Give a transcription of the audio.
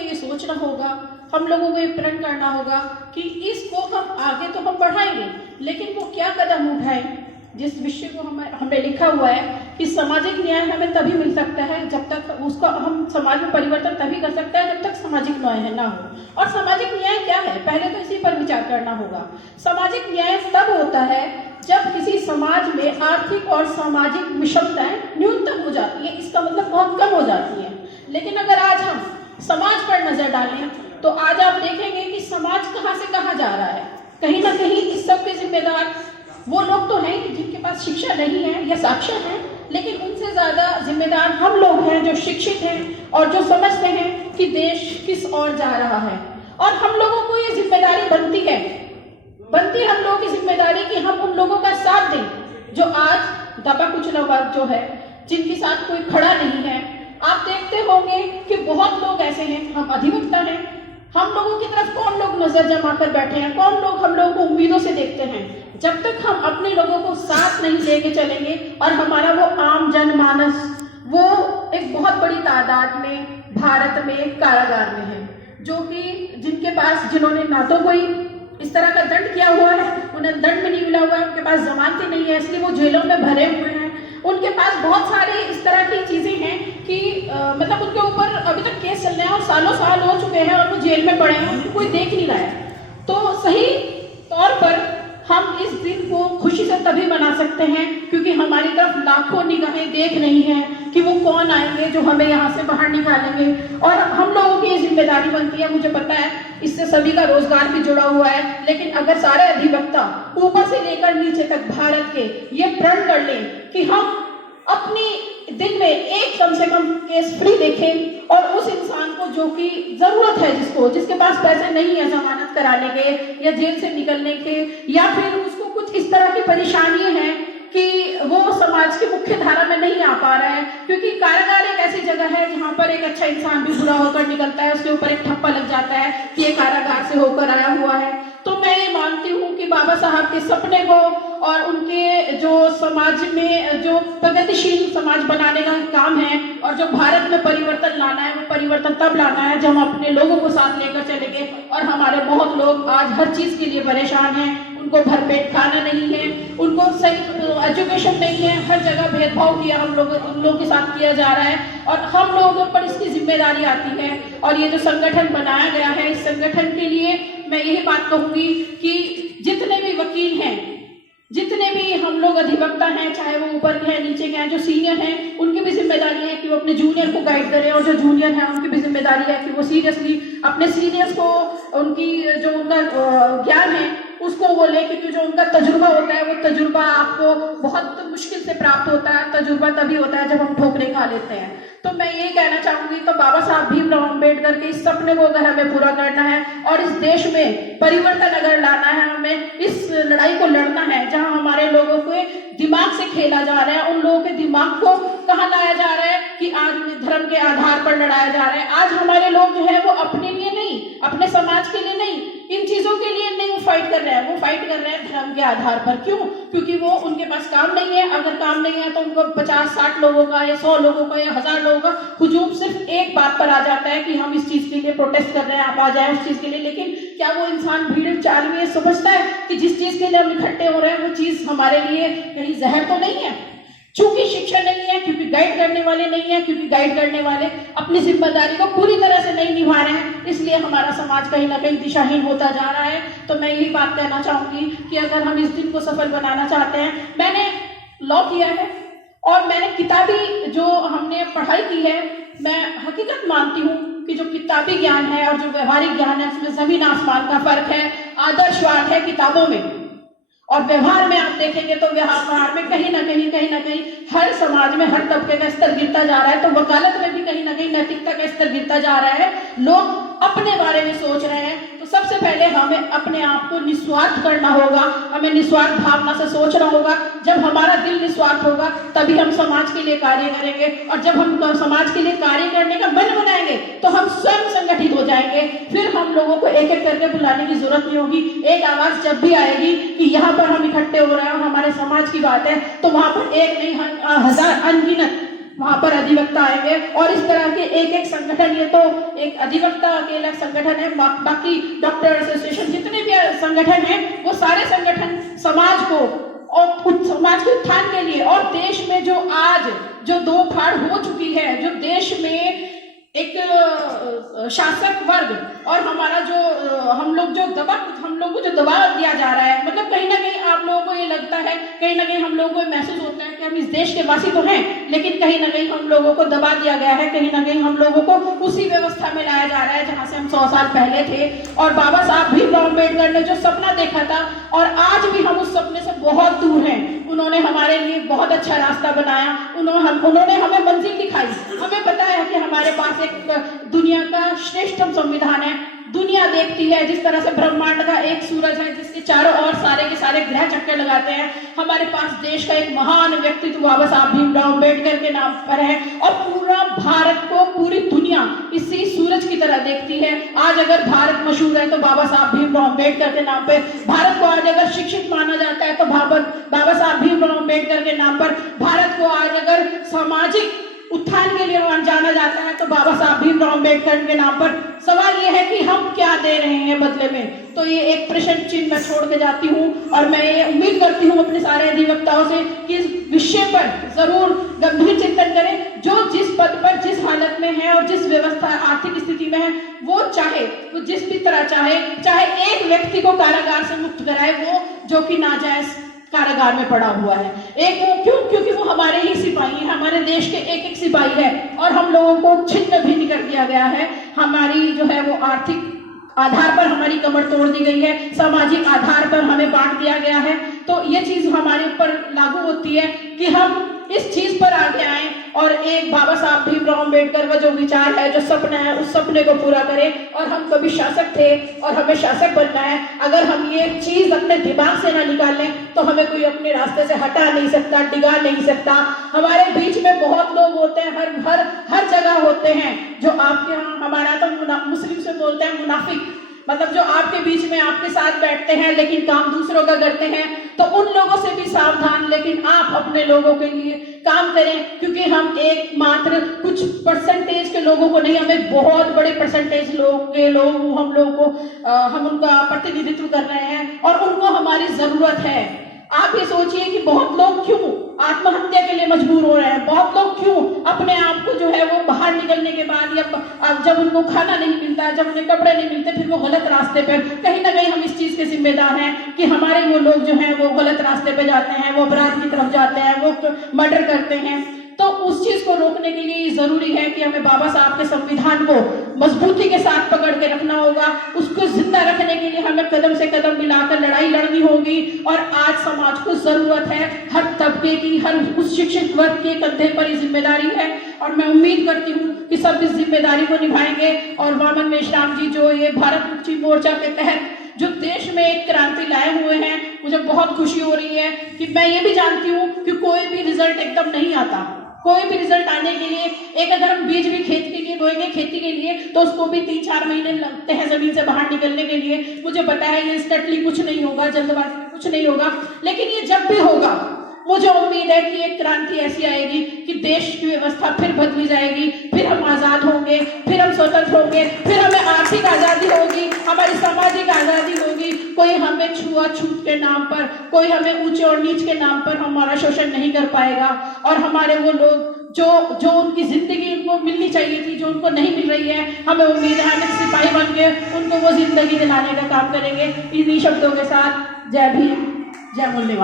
ये सोचना होगा, हम लोगों को ये प्रण करना होगा कि इसको हम आगे तो हम बढ़ाएंगे, लेकिन वो क्या कदम उठाएं। जिस विषय को हमने लिखा हुआ है कि सामाजिक न्याय हमें तभी मिल सकता है जब तक उसका हम समाज में परिवर्तन तभी कर सकते हैं जब तक सामाजिक न्याय ना हो। और सामाजिक न्याय क्या है, पहले तो इसी पर विचार करना होगा। सामाजिक न्याय तब होता है जब किसी समाज में आर्थिक और सामाजिक विषमताएं न्यूनतम हो जाती है, इसका मतलब बहुत कम हो जाती है। लेकिन अगर आज हम समाज पर नजर डालें तो आज आप देखेंगे कि समाज कहाँ से कहाँ जा रहा है। कहीं ना कहीं इस सब के जिम्मेदार वो लोग तो हैं जिनके पास शिक्षा नहीं है या साक्षर है, लेकिन उनसे ज्यादा जिम्मेदार हम लोग हैं जो शिक्षित हैं और जो समझते हैं कि देश किस ओर जा रहा है। और हम लोगों को ये जिम्मेदारी बनती हम लोगों की जिम्मेदारी कि हम उन लोगों का साथ दें जो आज दबा कुचला वर्ग जो है, जिनके साथ कोई खड़ा नहीं है। आप देखते होंगे कि बहुत लोग ऐसे हैं, हम अधिवक्ता हैं, हम लोगों की तरफ कौन लोग नजर जमा कर बैठे हैं, कौन लोग हम लोगों को उम्मीदों से देखते हैं। जब तक हम अपने लोगों को साथ नहीं लेके चलेंगे और हमारा वो आम जनमानस वो एक बहुत बड़ी तादाद में भारत में कारागार में है, जो कि जिनके पास जिन्होंने ना तो कोई इस तरह का दंड किया हुआ है, उन्हें दंड में नहीं मिला हुआ है, उनके पास जमानतें नहीं है, इसलिए वो जेलों में भरे हुए हैं। उनके पास बहुत सारे इस तरह की चीजें हैं कि मतलब उनके ऊपर अभी तक केस चल रहे हैं और सालों साल हो चुके हैं और वो जेल में पड़े हैं, उनको कोई देख नहीं रहा है। तो सही तौर पर हम इस दिन को खुशी से तभी मना सकते हैं क्योंकि हमारी तरफ लाखों निगाहें देख रही हैं कि वो कौन आएंगे जो हमें यहाँ से बाहर निकालेंगे। और हम लोगों की ये जिम्मेदारी बनती है, मुझे पता है इससे सभी का रोजगार भी जुड़ा हुआ है, लेकिन अगर सारे अधिवक्ता ऊपर से लेकर नीचे तक भारत के ये प्रण कर लें कि हम अपनी दिन में एक कम से कम केस फ्री देखें और उस इंसान को जो कि जरूरत है, जिसके पास पैसे नहीं है जमानत कराने के या जेल से निकलने के, या फिर उसको कुछ इस तरह की परेशानी है कि वो समाज की मुख्य धारा में नहीं आ पा रहा है, क्योंकि कारागार एक ऐसी जगह है जहाँ पर एक अच्छा इंसान भी बुरा होकर निकलता है, उसके ऊपर एक ठप्पा लग जाता है कि ये कारागार से होकर आया हुआ है। तो मैं ये मानती हूँ कि बाबा साहब के सपने को और उनके जो समाज में जो प्रगतिशील समाज बनाने का काम है और जो भारत में परिवर्तन लाना है, वो परिवर्तन तब लाना है जब हम अपने लोगों को साथ लेकर चलेंगे। और हमारे बहुत लोग आज हर चीज के लिए परेशान हैं, उनको भरपेट खाना नहीं है, उनको सही एजुकेशन नहीं है, हर जगह भेदभाव किया उन लोगों के साथ किया जा रहा है और हम लोगों पर इसकी जिम्मेदारी आती है। और ये जो संगठन बनाया गया है, इस संगठन के लिए मैं यही बात कहूंगी कि जितने भी वकील हैं, जितने भी हम लोग अधिवक्ता हैं, चाहे वो ऊपर के हैं नीचे के हैं, जो सीनियर हैं, उनकी भी जिम्मेदारी है कि वो अपने जूनियर को गाइड करें, और जो जूनियर हैं उनकी भी जिम्मेदारी है कि वो सीरियसली अपने सीनियर्स को उनकी जो उनका ज्ञान है उसको वो ले, क्योंकि जो उनका तजुर्बा होता है वो तजुर्बा आपको बहुत मुश्किल से प्राप्त होता है। तजुर्बा तभी होता है जब हम ठोकरें खा लेते हैं। तो मैं ये कहना चाहूंगी, तो बाबा साहब भीमराव अम्बेडकर के इस सपने को अगर हमें पूरा करना है और इस देश में परिवर्तन अगर लाना है, हमें इस लड़ाई को लड़ना है जहां हमारे लोगों को दिमाग से खेला जा रहा है, उन लोगों के दिमाग को कहाँ लाया जा रहा है कि आज उन्हें धर्म के आधार पर लड़ाया जा रहा है। आज हमारे लोग जो है वो अपने लिए नहीं, अपने समाज के लिए नहीं, इन चीजों के लिए नहीं वो फाइट कर रहे हैं, वो फाइट कर रहे हैं धर्म के आधार पर। क्यों? क्योंकि वो उनके पास काम नहीं है। अगर काम नहीं है तो उनको 50-60 लोगों का या 100 लोगों का या 1000 लोगों का हुजूम सिर्फ एक बात पर आ जाता है कि हम इस चीज के लिए प्रोटेस्ट कर रहे हैं, आप आ जाए उस चीज के लिए। लेकिन क्या वो इंसान भीड़ चाल में समझता है कि जिस चीज के लिए हम इकट्ठे हो रहे हैं वो चीज हमारे लिए कहीं जहर तो नहीं है? चूंकि शिक्षा नहीं है, क्योंकि गाइड करने वाले नहीं है, क्योंकि गाइड करने वाले अपनी जिम्मेदारी को पूरी तरह से नहीं निभा रहे हैं, इसलिए हमारा समाज कहीं ना कहीं दिशाहीन होता जा रहा है। तो मैं यही बात कहना चाहूंगी कि अगर हम इस दिन को सफल बनाना चाहते हैं, मैंने लॉ किया है और मैंने किताबी जो हमने पढ़ाई की है, मैं हकीकत मानती हूँ कि जो किताबी ज्ञान है और जो व्यवहारिक ज्ञान है उसमें जमीन आसमान का फर्क है। आदर्शवाद है किताबों में और व्यवहार में आप देखेंगे तो व्यवहार में कहीं ना कहीं हर समाज में हर तबके का स्तर गिरता जा रहा है। तो वकालत में भी कहीं ना कहीं नैतिकता का स्तर गिरता जा रहा है। लोग अपने बारे में सोच रहे हैं। तो सबसे पहले हमें अपने आप को निस्वार्थ करना होगा, हमें निस्वार्थ भावना से सोचना होगा। जब हमारा दिल निस्वार्थ होगा तभी हम समाज के लिए कार्य करेंगे, और जब हम समाज के लिए कार्य करने का मन बनाएंगे तो हम स्वयं संगठित हो जाएंगे। फिर हम लोगों को एक एक करके बुलाने की जरूरत नहीं होगी। एक आवाज जब भी आएगी कि यहाँ पर हम इकट्ठे हो रहे हैं और हमारे समाज की बात है, तो वहां पर एक नहीं 1000 अनगिनत वहां पर अधिवक्ता आएंगे और इस तरह के एक एक संगठन, ये तो एक अधिवक्ता अकेला संगठन है, बाकी डॉक्टर एसोसिएशन जितने भी संगठन हैं वो सारे संगठन समाज को और समाज के उत्थान के लिए और देश में जो आज जो दो फाड़ हो चुकी है, जो देश में एक शासक वर्ग और हमारा जो हम लोगों को जो दबाव दिया जा रहा है, मतलब कहीं ना कहीं आप लोगों को ये लगता है, कहीं ना कहीं हम लोगों को महसूस होता है कि हम इस देश के वासी तो हैं, लेकिन कहीं ना कहीं हम लोगों को दबा दिया गया है, कहीं ना कहीं हम लोगों को उसी व्यवस्था में लाया जा रहा है जहां से हम 100 साल पहले थे। और बाबा साहब भीमराव अम्बेडकर ने जो सपना देखा था और आज भी हम उस सपने से बहुत दूर हैं। उन्होंने हमारे लिए बहुत अच्छा रास्ता बनाया, उन्होंने हमें मंजिल दिखाई, हमें बताया कि हमारे पास एक दुनिया का श्रेष्ठतम संविधान है। दुनिया देखती है जिस तरह से ब्रह्मांड का एक सूरज है जिसके चारों ओर सारे के सारे ग्रह चक्कर लगाते हैं, हमारे पास देश का एक महान व्यक्तित्व बाबा साहब भीमराव अम्बेडकर के नाम पर है और पूरा भारत को पूरी दुनिया इसी सूरज की तरह देखती है। आज अगर भारत मशहूर है तो बाबा साहब भीमराव अम्बेडकर के नाम पे, भारत को आज अगर शिक्षित माना जाता है तो बाबा साहब भीमराव अम्बेडकर के नाम पर, भारत को आज अगर सामाजिक उत्थान के लिए जाना जाता है तो बाबा साहब भीमराव अम्बेडकर के नाम पर। सवाल ये है कि हम क्या दे रहे हैं बदले में। तो ये एक प्रश्न चिन्ह मैं छोड़ के जाती हूँ और मैं ये उम्मीद करती हूँ अपने सारे अधिवक्ताओं से कि इस विषय पर जरूर गंभीर चिंतन करें। जो जिस पद पर जिस हालत में है और जिस व्यवस्था आर्थिक स्थिति में है वो जिस भी तरह चाहे एक व्यक्ति को कारागार से मुक्त कराए, वो जो कि नाजायज कारागार में पड़ा हुआ है। एक वो क्योंकि वो हमारे ही सिपाही हैं, हमारे देश के एक एक सिपाही है और हम लोगों को छिन्न भिन्न कर दिया गया है। हमारी जो है वो आर्थिक आधार पर हमारी कमर तोड़ दी गई है, सामाजिक आधार पर हमें बांट दिया गया है। तो ये चीज हमारे ऊपर लागू होती है कि हम इस चीज पर आगे आए और एक बाबा साहब भीमराव अम्बेडकर का जो विचार है, जो सपना है, उस सपने को पूरा करें। और हम कभी शासक थे और हमें शासक बनना है, अगर हम ये चीज अपने दिमाग से ना निकालें तो हमें कोई अपने रास्ते से हटा नहीं सकता, डिगा नहीं सकता। हमारे बीच में बहुत लोग होते हैं, हर जगह होते हैं, जो आपके यहाँ, हमारा तो मुस्लिम से बोलते हैं मुनाफिक, मतलब जो आपके बीच में आपके साथ बैठते हैं लेकिन काम दूसरों का करते हैं। तो उन लोगों से भी सावधान, लेकिन आप अपने लोगों के लिए काम करें, क्योंकि हम एक मात्र कुछ परसेंटेज के लोगों को नहीं, हमें बहुत बड़े परसेंटेज हम उनका प्रतिनिधित्व कर रहे हैं और उनको हमारी जरूरत है। आप ये सोचिए कि बहुत लोग क्यों आत्महत्या के लिए मजबूर हो रहे हैं, बहुत लोग क्यों अपने आप को जो है वो बाहर निकलने के बाद या जब उनको खाना नहीं मिलता, जब उन्हें कपड़े नहीं मिलते, फिर वो गलत रास्ते पे, कहीं ना कहीं हम इस चीज के जिम्मेदार हैं कि हमारे वो लोग जो हैं वो गलत रास्ते पे जाते हैं, वो अपराध की तरफ जाते हैं, वो मर्डर करते हैं। तो उस चीज को रोकने के लिए जरूरी है कि हमें बाबा साहब के संविधान को मजबूती के साथ पकड़ के रखना होगा। उसको जिंदा रखने के लिए हमें कदम से कदम मिलाकर लड़ाई लड़नी होगी। और आज समाज को जरूरत है, हर तबके की, हर उस शिक्षित वर्ग के कंधे पर ये जिम्मेदारी है और मैं उम्मीद करती हूँ कि सब इस जिम्मेदारी को निभाएंगे। और वामन मेश्राम जी जो ये भारत मुक्ति मोर्चा के तहत जो देश में एक क्रांति लाए हुए हैं, मुझे बहुत खुशी हो रही है कि मैं ये भी जानती हूँ कि कोई भी रिजल्ट एकदम नहीं आता। कोई भी रिजल्ट आने के लिए, एक अगर हम बीज भी खेत के लिए बोएंगे, खेती के लिए, तो उसको भी 3-4 महीने लगते हैं जमीन से बाहर निकलने के लिए। मुझे पता है ये इंस्टेंटली कुछ नहीं होगा, जल्दबाजी में कुछ नहीं होगा, लेकिन ये जब भी होगा मुझे उम्मीद है कि एक क्रांति ऐसी आएगी कि देश की व्यवस्था फिर बदली जाएगी, फिर हम आजाद होंगे, फिर हम स्वतंत्र होंगे, फिर हमें आर्थिक आजादी होगी, हमारी सामाजिक आजादी होगी। कोई हमें छुआछूत के नाम पर, कोई हमें ऊंचे और नीच के नाम पर हमारा शोषण नहीं कर पाएगा। और हमारे वो लोग जो उनकी जिंदगी उनको मिलनी चाहिए थी, जो उनको नहीं मिल रही है, हमें उम्मीद है हम एक सिपाही बन के उनको वो जिंदगी दिलाने का काम करेंगे। इन्हीं शब्दों के साथ जय भीम, जय मूल्यवान।